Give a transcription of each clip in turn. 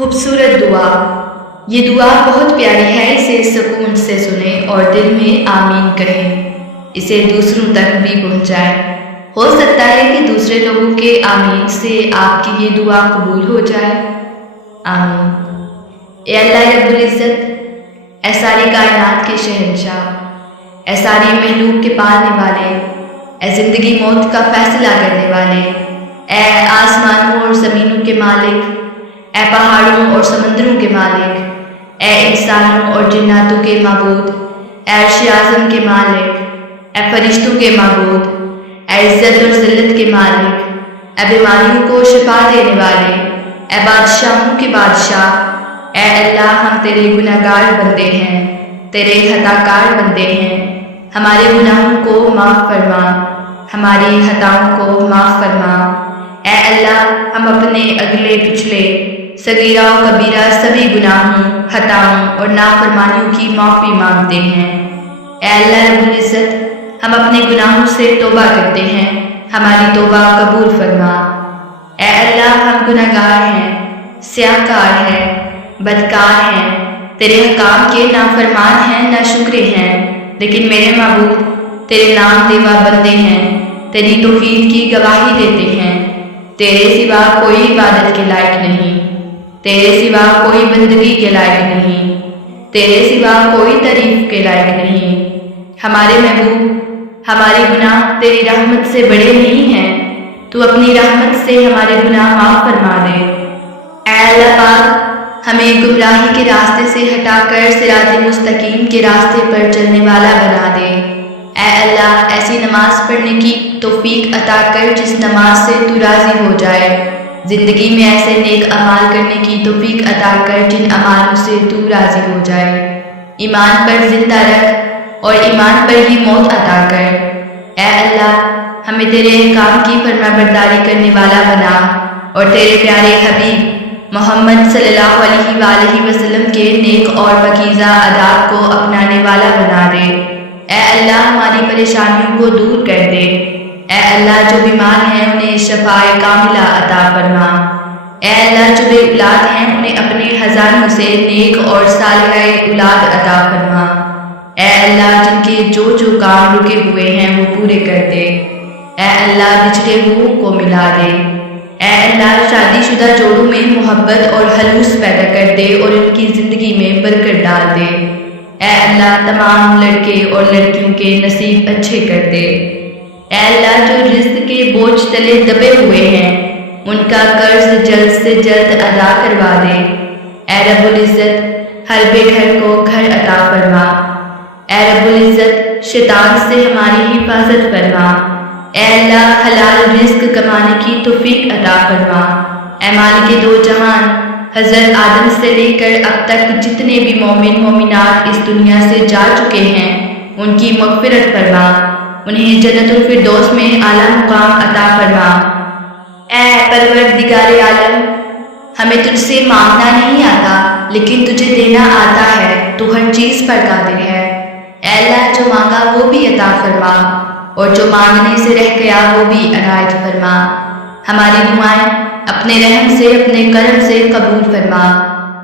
खूबसूरत दुआ। ये दुआ बहुत प्यारी है, इसे सुकून से सुने और दिल में आमीन कहें, इसे दूसरों तक भी पहुंचाएं। हो सकता है कि दूसरे लोगों के आमीन से आपकी ये दुआ कबूल हो जाए। आमीन। ए अल्लाह रब्बुल इज़्ज़त, ए सारी कायनात के शहंशाह, ए सारी महलूक के पालने वाले, ए ज़िंदगी मौत का फैसला करने वाले, ए आसमानों और ज़मीनों के मालिक, ए पहाड़ों और समंदरों के मालिक, ए इंसानों और जिन्नातों के माबूद, ए अर्श आज़म के मालिक, ए फरिश्तों के माबूद, ए इज़्ज़त और ज़िल्लत के मालिक, ए बीमारियों को शिफा देने वाले, ए बादशाहों के बादशाह, ए अल्लाह, हम तेरे गुनाहगार बंदे हैं, तेरे खताकार बंदे हैं। हमारे गुनाहों को माफ़ फरमा, हमारी खताओं को माफ़ फरमा। ए अल्लाह, हम अपने अगले पिछले सगीरा और कबीरा सभी गुनाहों, खताओं और नाफरमानियों की माफ़ी मांगते हैं। ए अल्लाह रब्बुल इज़्ज़त, हम अपने गुनाहों से तौबा करते हैं, हमारी तौबा कबूल फरमा। ए अल्लाह, हम गुनाहगार हैं, स्याहकार हैं, बदकार हैं, तेरे हकाम के नाफरमान हैं, नाशुक्रे हैं, लेकिन मेरे महबूब तेरे नाम देवा बंदे हैं, तेरी तौहीद की गवाही देते हैं। तेरे सिवा कोई इबादत के लायक नहीं, तेरे सिवा कोई बंदगी के लायक नहीं, तेरे सिवा कोई तारीफ के लायक नहीं। हमारे महबूब, हमारे गुनाह तेरी रहमत से बड़े नहीं हैं, तू अपनी रहमत से हमारे गुनाह माफ़ फरमा दे। ऐ अल्लाह पाक, हमें गुमराही के रास्ते से हटाकर सिराते मुस्तकीम के रास्ते पर चलने वाला बना दे। ऐ अल्लाह, ऐसी नमाज पढ़ने की तौफीक अता कर जिस नमाज से तू राज़ी हो जाए। ज़िंदगी में ऐसे नेक अमाल करने की तौफीक अता कर जिन अमालों से तू राज़ी हो जाए। ईमान पर जिंदा रख और ईमान पर ही मौत अता कर। ऐ अल्लाह, हमें तेरे अहकाम की फरमाबरदारी करने वाला बना और तेरे प्यारे हबीब मोहम्मद सल्लल्लाहु अलैहि वसल्लम के नेक और पकीज़ा आदाब को अपनाने वाला बना दे। ऐ अल्लाह, हमारी परेशानियों को दूर कर दे। ऐ अल्लाह, जो बीमार हैं उन्हें शफाए कामिला अता फरमा। ऐ अल्लाह, जो बे औलाद हैं उन्हें अपने खजानों से नेक और सालिह औलाद अता फरमा। ऐ अल्लाह, जिनके जो जो काम रुके हुए हैं वो पूरे कर दे। ऐ अल्लाह, बिछड़े हुओं को मिला दे। ऐ अल्लाह, शादीशुदा जोड़ों में मोहब्बत और हलूस पैदा कर दे और इनकी ज़िंदगी में बरकत डाल दे। ऐ अल्लाह, तमाम लड़के और लड़कियों के नसीब अच्छे कर दे। ऐ अल्लाह, जो रिज़्क़ के बोझ तले दबे हुए हैं उनका कर्ज जल्द से जल्द अदा करवा दे। ऐ रब्बुल इज़्ज़त, हर बेघर को घर अता फरमा। ऐ रब्बुल इज़्ज़त, शैतान से हमारी हिफाजत फरमा। ऐ अल्लाह, हलाल रिज़्क़ कमाने की तौफीक अता फरमा। ऐ मालिक दो जहान, हज़रत आदम से लेकर अब तक जितने भी मोमिन मोमिनात इस दुनिया से जा चुके हैं उनकी मग़फ़िरत फरमा, उन्हें जन्नतुल फिरदौस में आला मुकाम अता फरमा। ऐ परवरदिगारे आलम, हमें तुझसे मांगना नहीं आता लेकिन तुझे देना आता है, तू हर चीज़ पर कादिर है। ऐ अल्लाह, जो मांगा वो भी अता फरमा और जो मांगने से रह गया वो भी अनायत फरमा। हमारी दुआएं अपने रहम से, अपने करम से कबूल फरमा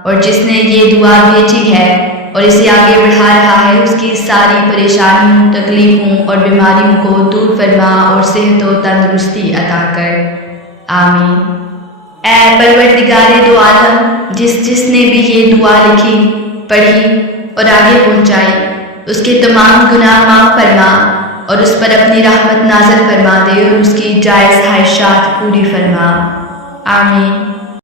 और जिसने ये दुआ भेजी है और इसे आगे बढ़ा रहा है उसकी सारी परेशानियों, तकलीफ़ों और बीमारियों को दूर फरमा और सेहत व तंदुरुस्ती अता कर। आमीन। ऐ परवरदिगारे दो आलम, जिसने भी ये दुआ लिखी, पढ़ी और आगे पहुँचाई उसके तमाम गुनाह माफ़ फरमा और उस पर अपनी रहमत नाज़िल फरमा दे और उसकी जायज़ ख्वाहिशात पूरी फरमा। आमीन।